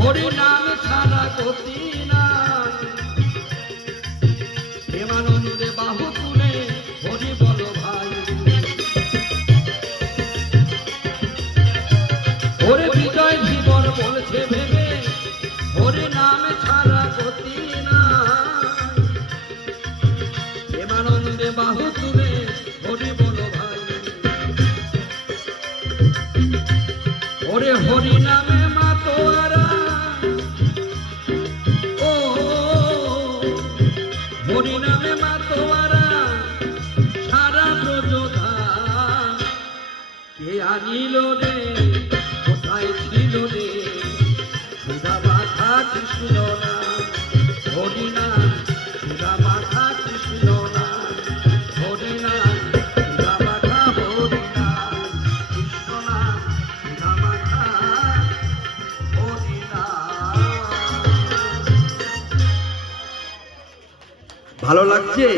হরি নাম ছাড়া গতি নাই, প্রেমানন্দে বাহু তুলে হরি বলো ভাই। ওরে বিজয় জীবন বলছে ভেবে হরি নাম ছাড়া গতি নাই, প্রেমানন্দে বাহু তুলে হরি বলো ভাই। ওরে হরি নামে মাতোয়ারা, ও হরি নামে মাতোয়ারা সারা ব্রজধাম, কে আনিল রে কোথায় ছিল রে সুধা মাথা কৃষ্ণ নাম, হরি নাম সুধা মাথা কৃষ্ণ নাম, হরি নাম সুধা মাথা, হরি নাম কৃষ্ণ নাম সুধা মাথা, হরি নাম। ভালো লাগছে?